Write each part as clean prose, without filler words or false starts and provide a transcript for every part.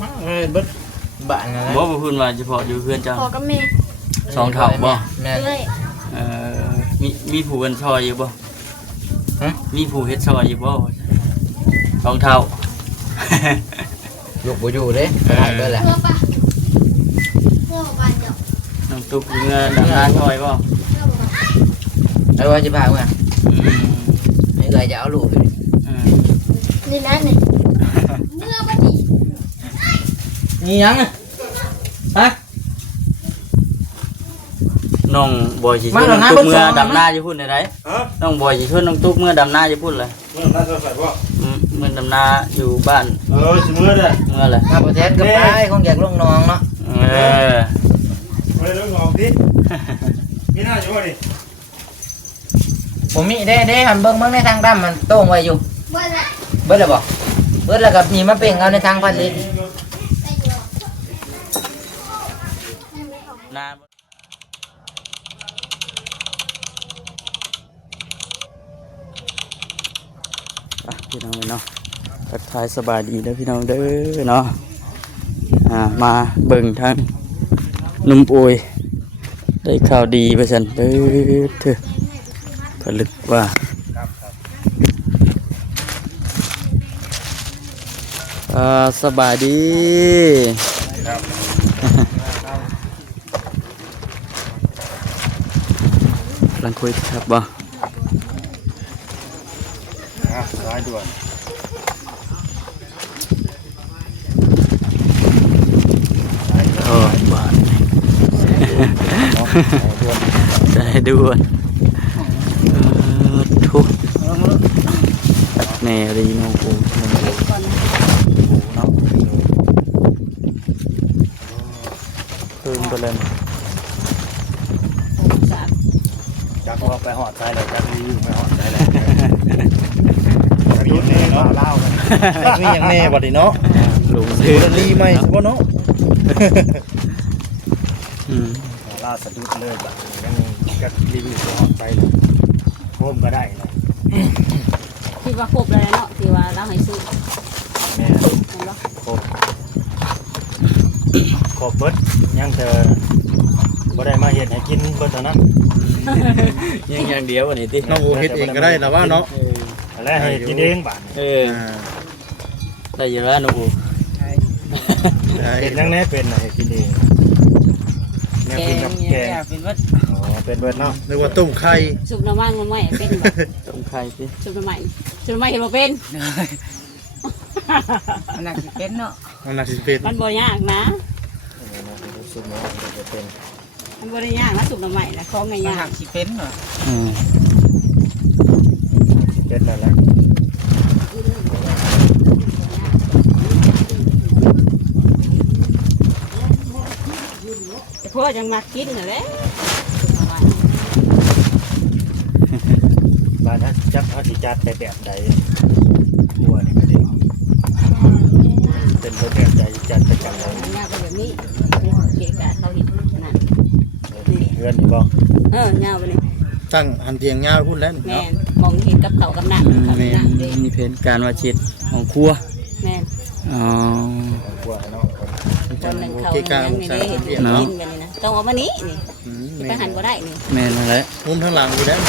มาเลยเบิดบ้านอะไร บ่พูดว่าเฉพาะอยู่เพื่อนเจ้า พอกับแม่ สองเท่าบ่ แม่ เอ้ย มีผู้กันซอยอยู่บ่มีผู้เฮ็ดซอยอยู่บ่สองเท่า อยู่บ่อยู่เด้ไปได้เบิดแหละ เพื่อปะเพื่อบ้านเจ้า น้องตุ๊กเงือดำนาซอยบ่ เพื่อบ้าน ไอ้ว่าจะพาเมื่อนี่เลยจะเอาลูกอยู่ นี่นะนี่เมื่อวันนี้ นี่ยังฮะ น้องบอยสิชวนน้องตุ๊กเมื่อดำนาอยู่พุ่นได้น้องบอยสิชวนน้องตุ๊กเมื่อดำนาอยู่พุ่นเลย เมื่อน่าจะใส่บ่ เมื่อดำนาอยู่บ้าน สิมื้อเด้อ เมื่อเลย มาประเทศก็ไปคงอยากลงน้องเนาะ บ่ได้ลงออกดิมีหน้าอยู่บ่นี่ ผมมีได้หันเบิ่งในทางดำมันโต้งไว้อยู่ เมื่อไหร่ เบิดแล้วบ่เบิดแล้วกับนี่มาเป่งเอาในทางพันลิตร นาพี่น้องเนาะทักทายสบายดีเด้อพี่น้องเด้อเนาะมาเบิ่งทางนุ่มโอยได้ข่าวดีไปสันเด้อเถอะผลึกว่าสบายดีกำลังคุยครับบ่ สายด่วน โอ้บาทสายด่วนทุกแม่รีโนกูเนาะเพิ่มไปเลย จักว่าไปหอดใจแล้วจักรีอยู่ไปหอดใจแล้วยุดนี่เนาะเล่ากันมีอย่างแน่บ่ดิเนาะ หลุม ซื้อรีใหม่บ่เนาะ ล่าสะดุดเลยแบบยังก็รีวิวไปหอดใจเลยโฮมก็ได้นะ คิดว่าครบแล้วเนาะที่ว่าเราให้ซื้อ แม่ เห็นบ่ ครบเบิดยังเธอบ่ได้มาเฮ็ดให้กินเบิดเท่านั้น ยังอย่างเดียววันนี้ที่ น้องโอเฮ็ดเองก็ได้แล้วว่าเนาะ แล้วให้กินเองบาด ได้เยอะแล้วนู เฮ็ดยังแน่เป็นน่ะให้กินเองแม่กินกับแกง เป็นว่า อ๋อเป็นเบิดเนาะ นึกว่าต้มไข่ สุกน้ำมันมันไม่เป็นบ่ ต้มไข่สิ สุกน้ำมันสุกน้ำมันเห็นบ่เป็น มันน่าสิเป็นเนาะ มันน่าสิเป็น มันบ่ยากนะ สุดเนาะจะเป็น มันบ่ได้ยากนะสุกน้ำมันนะของไม่ มัน ยาก หักสิเป็นเนาะ เป็นนั่นแหละ แต่พ่อจังมากินน่ะแหละ บ้านนั้นจักเฮาสิจัดแต่แบบใดกลัวนี่ก็ดีเป็นแบบใดจัดประจำเลย มันยากกว่าแบบนี้เกะกะเขาเห็นนั่น เพื่อนนี่บ่ ยาวไปนี่ ตั้งหันเตียงยาวพุ่นแล้ว แม่ เนาะ นมองเห็นกับเขากับน้ำกับ แม่ น้ำเด้ มีเพนการว่าชิดของครัว แม่น อ๋อก ลัวเนาะ ตอนนั้นเขายังไม่ได้เห็นกินกันนี่นะต้องเอามานี้นี่ไปหันก็ได้นี่ แม่นั่นแหละ มุมทางหลังอยู่แล้ว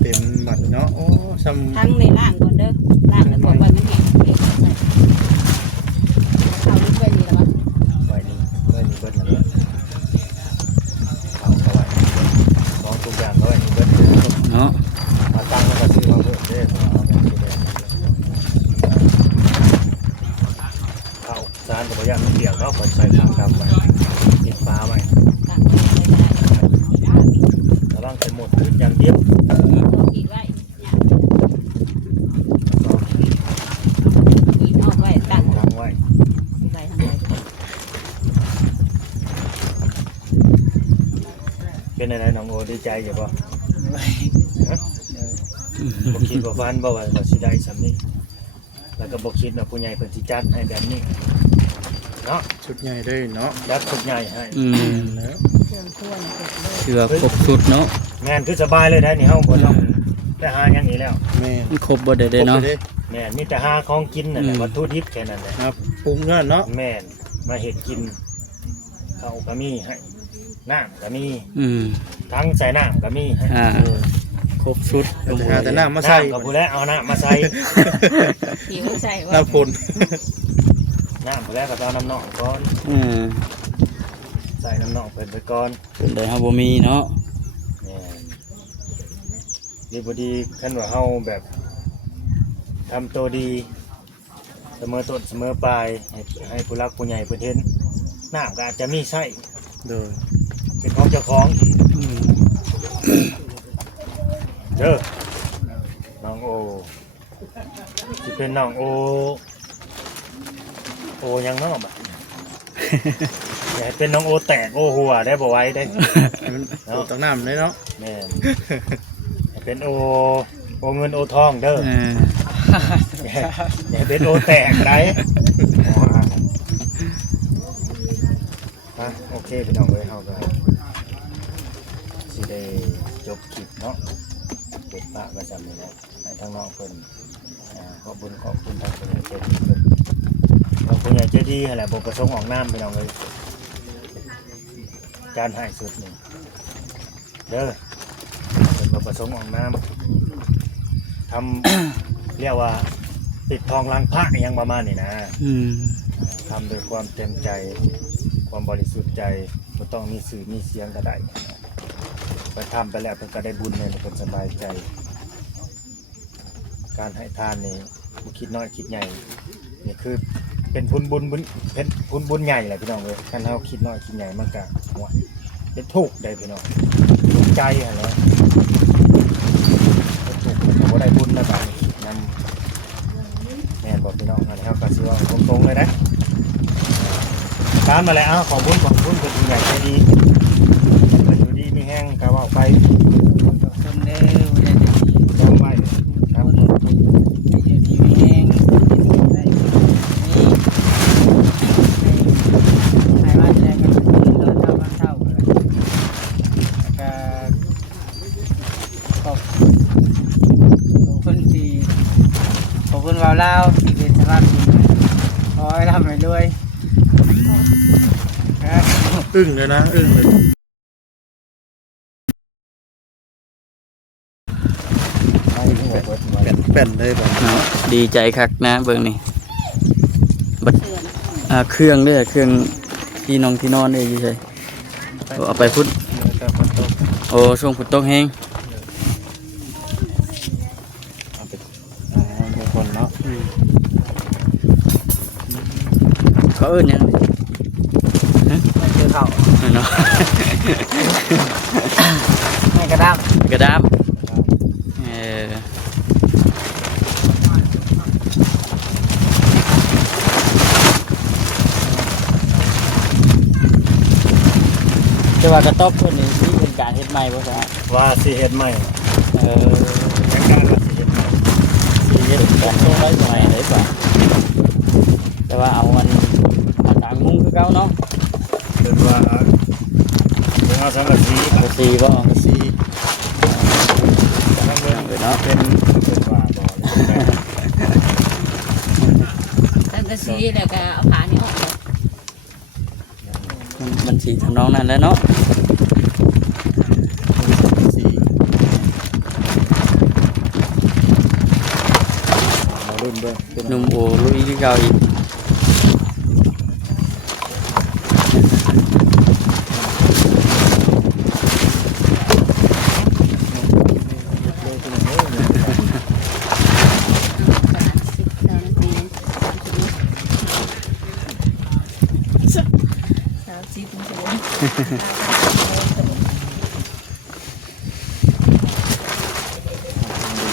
เต็มบัดเนาะโอ้ซ้ำ ทั้งในล่างก่อนเด้อล่างแล้วก่อนวันมันแห้งเขาลูกไปนี่แล้ววะ ไว้นี่เบิดแล้วเอาเข้าไว้ของทุกอย่างไว้นี่เบิด เนาะ มาตั้งแล้วก็ซื้อมาเบิดเด้อเอาแม่สิได้เข้าจานก็บ่อยากมันเปียกเนาะก็ใส่ทางดำไว้ปิดฝาไว้ ต่างกันเลยก็ได้ ระวังจะหมดอย่างเดียว ขีดไว้ขีดออกไว้ตั้ง ทางไว้ ไว้ทางไหน เป็นอะไรน้องโอดีใจอยู่บ่บ่คิดว่าฟันบ่ว่าสิได้สำนี้แล้วก็บ่คิดว่าผู้ใหญ่เพิ่นสิจัดให้แบบนี้เนาะ ชุดใหญ่เลยเนาะ จัดทุกใหญ่ให้ อืม แล้ว เครื่องถ้วย เสือครบสุดเนาะ แม่ ม่นคือสบายเลยได้นี่เฮาบ่ต้องไปหาหยังนี้แล้ว แม่ มันครบบ่ได้เด้เนาะ ครบลย แม่นมีแต่หาของกินนั่นแหละวัตถุดิบแค่นั้นแหละ ครับปรุงนั่นเนาะ แม่นมาเฮ็ดกินข้าวก็มีให้น้ำก็มี อืม ทั้งใส่น้ำก็มีให้ อ่าครบชุด แต่หาแต่น้ำมาใส่ น้ำก็ผู้แล้วเอาน้ำมาใส่ ที่เขาใส่ว่า น้ำฝน น้ำผู้แล้วก็เอาน้ำนองก่อน อืม ใส่น้ำนองเพิ่นไปก่อน เป็นได้เฮาบ่มีเนาะ แม่นดีบ่ดีคันว่าเฮาแบบทำตัวดีเสมอต้นเสมอปลายให้ผู้รักผู้ใหญ่เพิ่นเห็นน้ำก็อาจจะมีใส่ โดย เป็นของเจ้าของอีก อืม เด้อน้องโอที่เป็นน้องโอยังน้องบ่ อย่าให้เป็นน้องโอแตกโอหัวได้บ่ไว้ได้ ให้มันโตตักน้ำเลยเนาะ แม่นให้เป็นโอเงินโอทองเด้อ เออ อย่าเป็นโอแตกได้โอเคพี่น้องเอ้ยเฮาก็สิได้จบคลิปเนาะเปิดปากประจำนี่แหละให้ทางน้องเพิ่นขอบคุณทางผู้ใหญ่ใจดีเพิ่นทางผู้ใหญ่ใจดีหั่นแหละบ่ประสงค์ออกนามพี่น้องเอ้ยการให้สุดนี่เด้อเพิ่นบ่ประสงค์ออกนามทำ เรียกว่าปิดทองหลังพระอหยังประมาณนี้นะ อืม ทำโดยความเต็มใจความบริสุทธิ์ใจไม่ต้องมีสื่อมีเสียงก็ได้ไปทำไปแล้วเพิ่นก็ได้บุญเลยเพิ่นสบายใจ การให้ทานนี่บ่คิดน้อยคิดใหญ่นี่คือเป็นบุญเป็นบุญใหญ่แหละพี่น้องเลยคันเฮาคิดน้อยคิดใหญ่มันก็หัวเป็นทุกข์ได้พี่น้องทุกข์ใจหั่นแหละเป็นทุกข์มันก็บ่ได้บุญแล้วกันนำแม่นบอกพี่น้องอันนี้เฮาก็สิว่าตรงๆเลยนะตามมาแล้วขอบคุณเป็นผู้ใหญ่ใจดีเป็นอยู่ดีมีแห้งก็ว่าไป คนเด้อบ่ได้จะดี ลงไว้ครับ ให้อยู่ดีมีแรงได้นี่ให้ว่าแรงกันเลิศเท่ากันเท่าเลยก็ขอบคุณที่ขอบคุณเราเล่าที่เป็นสภาพจริงขอให้ทำให้ด้วยครับ อึ้งเลยนะอึ้งเลย ให้หัวเบิดไว้ เป็นเลยแบบ เนาะดีใจคักนะเบิ่งนี่บัด เตือน เครื่องเด้อเครื่องที่นอนเด้ออยู่ไสเอาไปพุทธ แล้วก็ฝนตก โอ้ช่วงฝนตกแฮง เอาไปทุกคนเนาะ เขาเอิ้นหยัง เจอเขา เนาะ ให้กระด้าง กระดามจะว่ากระต๊อบเพิ่นนี่สิเป็นการเฮ็ดใหม่บ่ซะ ว่าสิเฮ็ดใหม่ เออ ยังการว่าสิเฮ็ดใหม่ สิเฮ็ดการทรงไว้ใหม่ได้ป่ะแต่ว่าเอามันมาต่างมุ้งคือเก่าเนาะ เป็นว่าเป็นว่าสังกะสี บ่สีบ่ สี ทั้งเรื่องเนาะเป็นว่าบ่ ตั้งแต่สีแล้วก็เอาผ้านี่ออกเลย มันสีทำนองนั้นแหล้วเนาะ สี มารุ่นเบิ่งเป็น หนุ่มโอลุยคือเก่าอีก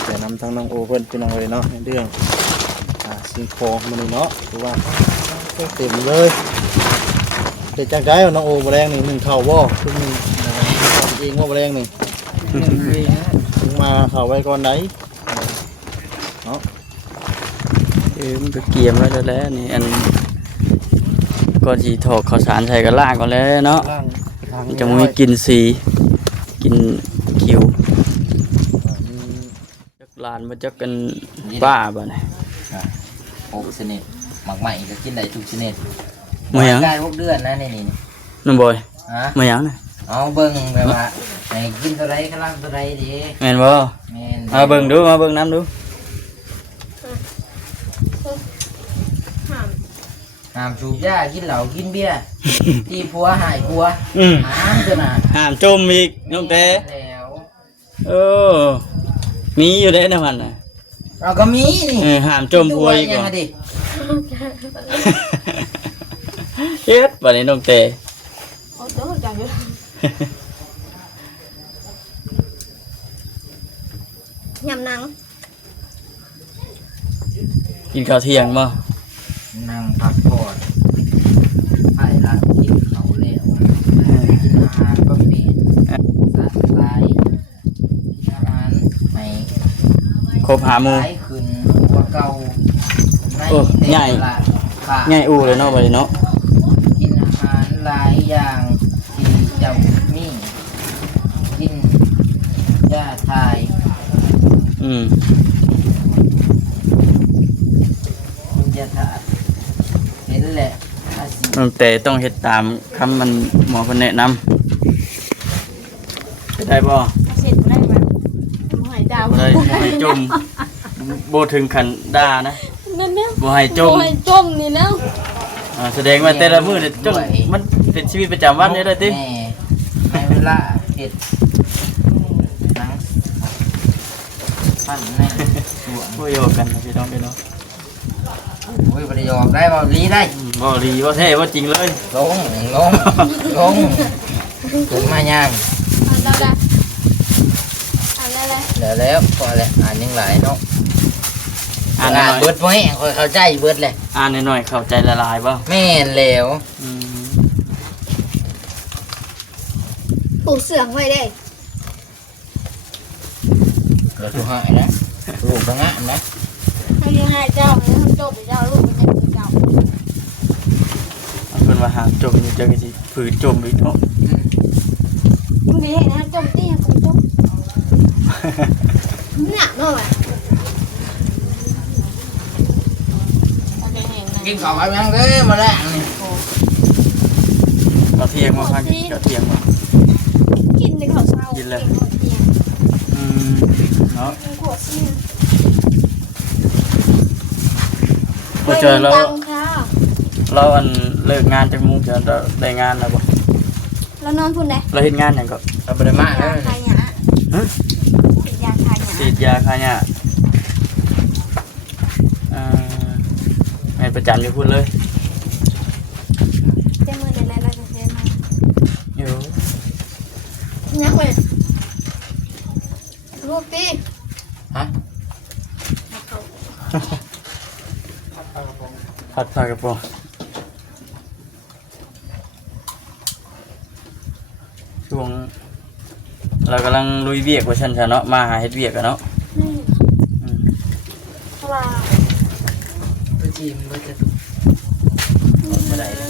จะนำทางน้องโอเพิ่นเป็นน้องเลยเนาะในเรื่องสิ่งของมันนี่เนาะคือว่าเต็มเลยเด็กจังได้น้องโอแมลงนี่หนึ่งเข่าบ่คือหนึ่งเองว่าแมลงนี่ 1 ปีนะ ถึงมาเข่าไว้ก่อนไหน มันก็เกียมแล้วแหล้วนี่อันก่อนสิถอกข้าวสารใส่ก็ล้างก่อนแล้วเนาะ ล่างทาง มันจะมีกลินสีกลินคิว หลานมาจักกันป้าบ่เนี่ย โอ้ชนิดหมักใหม่ก็กินได้ทุกชนิด มาหยัง ได้6 เดือนนะนี่ น้องบอย ฮะ มาหยังน่ะ เอาเบิ่งแบบว่าให้กินตัวใดกำลังตัวใดดี แม่นบ่ แม่น มาเบิ่งดูมาเบิ่งน้ำดู ห้ามสูบยากินเหล้ากินเบียร์ ที่ผัวหายผัว อืม หามตัวน่ะ ห้ามจมอีกน้องแต่ แล้ว เออมีอยู่ได้นะมันน่ะ เราก็มีนี่ ห้ามจมพัวอีก ยั บ่ งไงดิ เฮ็ดบัดนี้น้องแต่ โอ้เดี๋ยวจังอยู่ยำหนัง กินข้าวเที่ยงบ่ นั่งพักผ่อนไอ้ละกินเขาแล้วกินอาหารประเภทสัตว์ลายกินอาหารไม่ ครบหาหมู่ หลายขึ้นกว่าเก่าใน โอ้ใหญ่ แต่ละภาค ง่ายอู้เลยเนาะบัดนี้เนาะ กินอาหารหลายอย่างที่เจ้ามีกินยาทาย อืม กินยาทายเห็นแหละอาชีพ น้องแต่ต้องเฮ็ดตามคำมันหมอเพิ่นแนะนำจะได้บ่ เสร็จได้ไหมหอยดาว บ่ได้บ่ให้จมบ่ถึงขันด่านะ นั่นเนี่ย บ่ให้จม หอยจมนี่แล้ว แสดงว่าแต่ละมื้อนี่จนมันเป็นชีวิตประจำวันนี่เลยติ แม่ในเวลาเห็ดหนังปั้นในสวน บ่โยกกันนะพี่น้องพี่น้อง โอ้ยบริยอมได้บ่ลีได้ บ่ดีบ่แท้บ่จริงเลย ลงลงถึงมาย่าง อันนั้นแหละอันนั้นแหละ เดี๋ยวแล้วพอแล้วอ่านยังหลายเนาะ อ่านห อ่าน น่อย เบิดบ่แห้งค่อยเข้าใจเบิดเลย อ่านหน่อยๆเข้าใจละลายบ่ แม่นแล้ว อืม ปลูกเสืองไว้ได้ เราถูกหายนะลูกก็งะนะ ให้ยังให้เจ้าเนี่ยทำจบเจ้าลูกมันจะเป็นเจ้า เอาเพิ่นว่าหามจมนี่จังสิฝืนจมอีกเนาะ มึงดีให้นะจมตี้ให้ผมจมเนี่ยเนาะว่ะ กินข้าวกับยังเด้อมาแล้วนี่ ก็เที่ยงมาพักก็เที่ยงมา กินในข้าวเช้า กินเลย ข้าวเที่ยง เนาะ กินขวดซี่ บ่เจอแล้ว ตังค่ะ เราอันเลิกงานจังมุ่งจะได้งานแล้วบ่ แล้วนอนพุ่นได้ เราเฮ็ดงานหยังก็ เราบ่ได้มาแล้ว ยาคายหยา ฮะ ยาคายหยา ฉีดยาฆ่าหญ้าแม่นประจำอยู่พุ่นเลย เต็มมือในไรจะเต็มมา อยู่ นักเว้ยลูกตี ฮะ ผัดผักกระป๋องช่วงเรากำลังลุยเวียกว่าฉันเนาะมาหาเฮ็ดเวียกกันเนาะ นี่ อืม เพราะว่า ตัวจีมบ่จะถูกบ่ได้แล้ว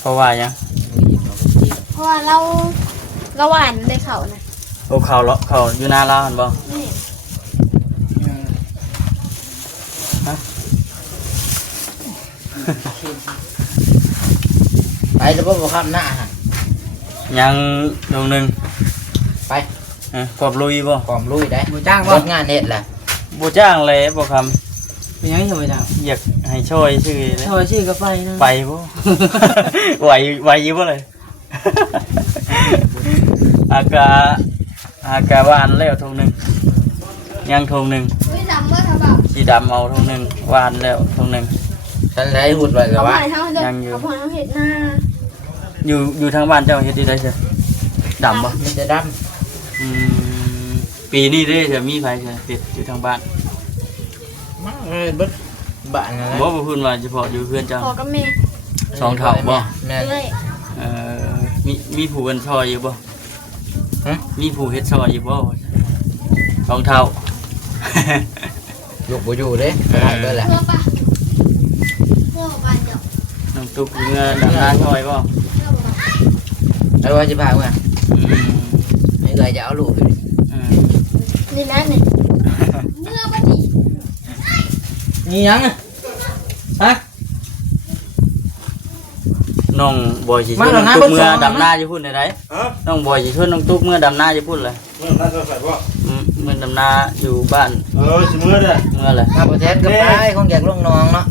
เพราะว่าหยัง เพราะว่าเราหวานเลยเขานะ โอ้เขาเลาะเขาอยู่หน้าร้านบ่ นี่ ไปจะบ่บ่ครับหน้าฮะ ยังดวงหนึง ไป พร้อมลุยบ่ พร้อมลุยได้ บ่จ้าง เบิ บ่ ดงานเฮ็ดแหละ บ่จ้างเลยบ่คำ เป็นหยังจะบ่จ้าง อยากให้ช่วยชื่อเลย ชอยชื่อก็ไปนะ ไปบ่ ไหวอยู่บ่เลย อากาบ้านแล้วทงหนึงยังทงหนึง ไม่ดำเมื่อทำแบบ สีดำเอาทงหนึงวานแล้วทงหนึง ฉันได้หุดไว้ก็ เขา ว่า ผ่านเท่าเดิม ยังอยู่ เขาผ่านเท่าเห็ดหน้า อยู่ทางบ้านเจ้าเฮ็ดได้ใช่ดำบ่ มันจะด อืมปีนี้เด้จะมีไผใช่เฮ็ดอยู่ทางบ้าน ำมันเลยเบิดบ้านนั่นแหละ บ่พูดว่าเฉพาะอยู่เพื่อนเจ้า พอกับเมย์ สองเท่าบ่ แม่น เลย เอ่อมีผู้กันซอยอยู่บ่ ฮะ มีผู้เฮ็ดซอยอยู่บ่สองเท่า อยู่บ่อยู่เด้บ่ได้เบิดแหละ เพื่อปะเพื่อปะเดี๋ยว น้องตุ๊กเมื่อดำน้าซอยบ่ เพื่อปะ แล้วว่าสิพาเมื่อ อืม ไม่เคยจะเอาลูกอยู่ อืม นี่นะนี่ นี่ยังฮะ น้องบอยสิช มา วน แล้ว น้อง นะ ตุ๊กเมื่อ เพิ่นสอน ดำหน้าจะพูดไหน ฮะ น้องบอยสิชวนน้องตุ๊กเมื่อดำหน้าจะพูดเลย เมื่อนั้นจะใส่บ่ เมื่อดำหน้าอยู่บ้าน สิมื้อเด้อ เมื่อไหร่ มาประเทศก็ไปคงอยากลงน้องเนาะ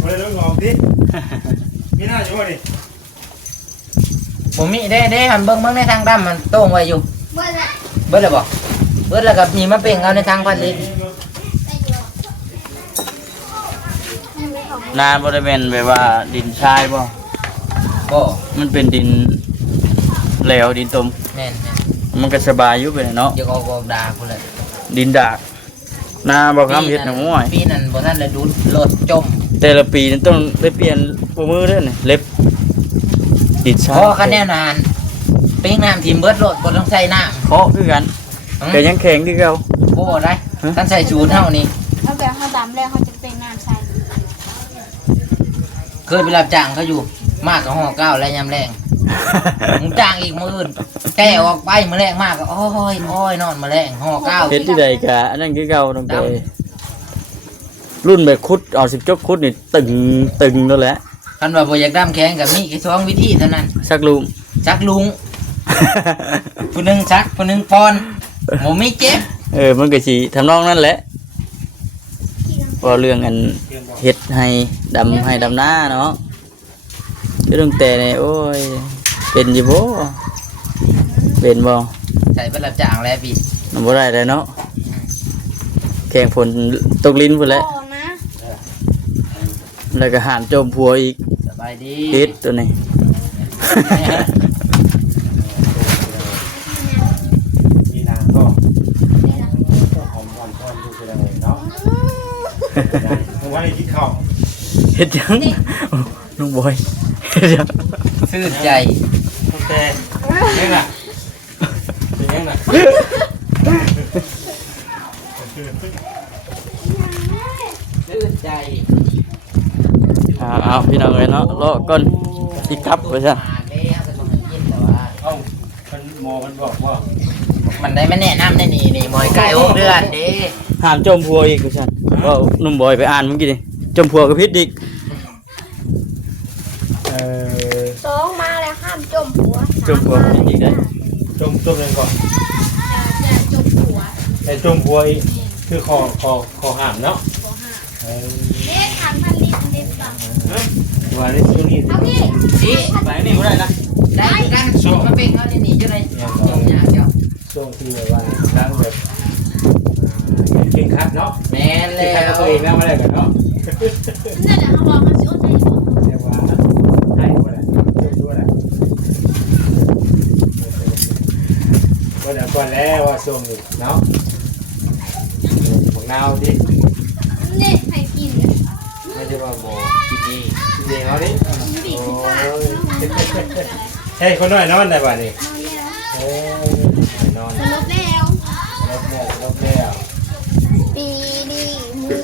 บ่ได้ลงออกดิมีหน้าอยู่บ่นี่ ผมมีได้หันเบิ่งในทางดำมันโต้งไว้อยู่ เบิ้ลละ เบิดเลยบ่เบิดแล้วก็มีมาเป่งเอาในทางพันลิตร นาบริเวณแบบว่าดินทรายบ่ ก็ มันเป็นดินเหลวดินตม แม่น มันก็สบายอยู่ไปเนาะ ๆจะออกด่าพุ่นเลย ดินดากนาบอกคำเฮ็ดหนังม้วย ปีนั้นบ่ทันได้ดูดรถจม แต่ละปีนั้นต้องได้เปลี่ยนปูมือด้วยนี่เล็บดินทราย พอคะแนนนานเป้งน้ำทีมเบิดรถบ่ต้องใส่น้ำ เคาะคือกันแต่ยังแข็งคือเก่า โอ้ได้ท่านใส่ชูเท่านี้ เอาแบบเขาดำแล้วเขาจะเป็นน้ำใส เคยไปรับจ้างเขาอยู่ มากกับห่อเก้าและยำแรงมึงจ้างอีกมื้ออื่นแก้ออกไปมื้อแรงมากก็โอ้ยนอนมื้อแรงห่อเก้า เฮ็ดที่ใดกะอันนั้นคือเก่าตั้งแต่รุ่นแบบคุดเอา10จกคุดนี่ตึงนั่นแหละ คันว่าบ่อยากดำแข็งก็มีแค่2วิธีเท่านั้น สักลุม จักลุงผู้หนึงจักผู้หนึงปอนหมูมีเจ็บ มันก็สิทำนองนั้นแหละพอเรื่องอันเฮ็ดให้ดำให้ดำหน้าเนาะคือตั้งแต่นี่โอ้ยเป็นอยู่บ่เป็นบ่ ใส่ไปรับจ้างแล้วพี่ นำบ่ได้เลยเนาะแข่งผลตกลิ้นพุ่นแหละ โอ้นะ แล้วก็หามโจมผัวอีก สบายดี ติดตัวนี้ มีนางก็หอมก่อนก่อนดูคืออะไรเนาะผมว่าได้กินข้าว เฮ็ดหยังน้องบอยเฮ็ดหยัง ชื่นใจ ตั้งแต่นี่น่ะเป็นยังน่ะ ชื่นใจ เอาพี่น้องเอ้ยเนาะรอก่อนสิกลับว่าซั่น มาเด้เขาจะต้องกินแต่ว่า เอ้ามันหมอมันบอกว่า มันได้มาแนะนำได้นี่มอยไก่6 เดือนเด้ หามโจมผัวอีกว่าซั่นว่าหนุ่มบอยไปอ่านเมื่อกี้นี่โจมผัวก็ผิดอีก สองมาแล้วห้ามจมหัว โจมผัวก็ผิดอีกได้อ จมเลยก่อน อย่าจมหัว แต่จมบัวอีกคือคอห่ามเนาะ เด็ดทำพันลิตรเด็ดก่อน ว่าในช่วงนี้ เอาพี่ สิ ไปนี่บ่ได้นะ ได้กันมาเป็นเขาได้นี่จะได้จมยากเจ้า ช่วงที่แบบว่าล้างแบบเก่งคัดเนาะ แม่น เก่ แล้ งคัดกับ ว ตัวเองแล้วมาได้กันเนาะ นั่นแหละเขาบอกเขาจะเอาใจหัว เรียกว่าให้ด้วยแหละด้วยแหละก็เดี๋ยวก่อนแล้วว่าช่วงนี้เนาะของนาวดิ นี่ให้กิน ไม่ใช่ว่าโมกินดีกินเองเอาดิ บีบ โอ้ ที่ปาก ยใช่คนน้อยนอนได้ป่ะนี่ เอาแล้ว เอ้ยนอน สรุปแล้ว รอบแล้ว ปีนี้มือ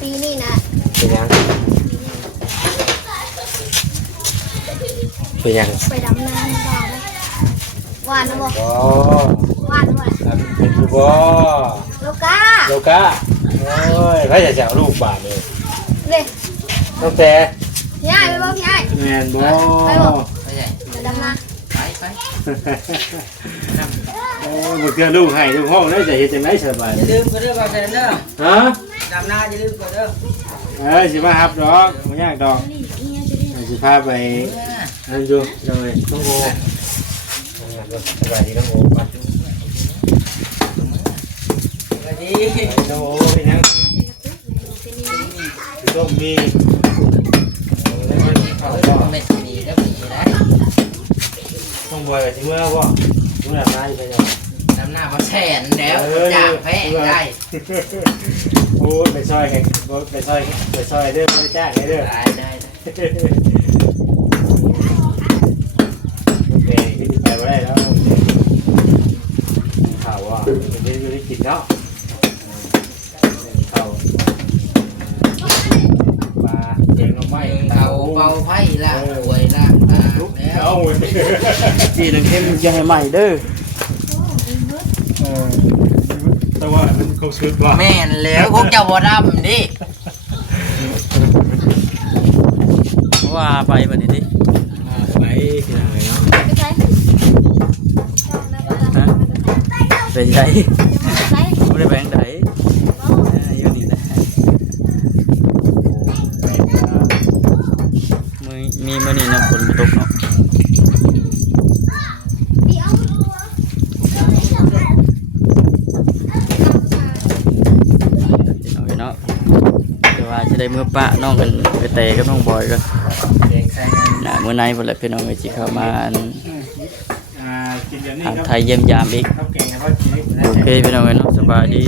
ปีนี้นะ เป็นยังเป็นยัง ไปดำน้ำบ้าเลยหวานนะบอก โอ้ หวานด้วย ทำเป็นอยู่บ่ ลูกก้า โลกะโอ้ยพระจะเอาลูกบาทเลย เลย ตั้งแต่ พี่ไอ้ไปบอกพี่ไอ้ แมนบ่ ไม่ใช่ ไปดำน้ ไป โอ้ยบ่เกือลูกให้ลูกห้องได้จะเฮ็ดจังได๋สบาย อย่าลืมก็เด้อว่าแฟนเด้อ ฮะ ดำหน้าอย่าลืมก็เด้อ เอ้ยสิมารับดอกบ่ยากดอก ำนี่อีเนี่ยจะได้ สิพาไปอันอยู่เลยต้องโอสบายดีต้องโอก่อน สวัสดี ต้องโอเป็นยังต้องมี เขาไม่มีก็มีนะ ต้องบ่อยสิเมื่อบ่รู้แล้วนายไปจัง น้ำหน้ามาแสนแล้วจากแพ้ได้ โอ้ไปซอยแข่งไปซอยเด้อไปจ้างเด้อ ได้ โอเคขึ้นไปบ่ได้แล้วข่าวว่าเป็นธุรกิจเนาะข่าวปลาเก่งเอาไม้ เขาเบาไฟละหวยละแล้ว เอา จีนึงเข้มจะให้ใหม่เด้อ แต่ว่ามันเขาชุดว่า แม่นแล้วพวกเจ้าบ่ดำดิ ว่าไปบัดนี้ดิ ไปที่ไหนเนาะ ไปใช้ ฮะไปใช้ ใช้ บ่ได้แบ่งใดอยู่นี่นะมีมื้อนี้นะฝนบ่ตกเนาะเนาะแต่ว่าจะได้เมื่อปะน้องกันไปเตะกับน้องบอยก็ แดงใส่ น่ะเมื่อไหนพุ่นแหละพี่น้องเอ้ยสิเข้ามาอัน กินอย่างนี้ หา ครับ ไทยเยี่ยมยามอีก ข้าวแกงแล้วก็กิน โอเคพี่น้องเอ้ยเนาะสบายดี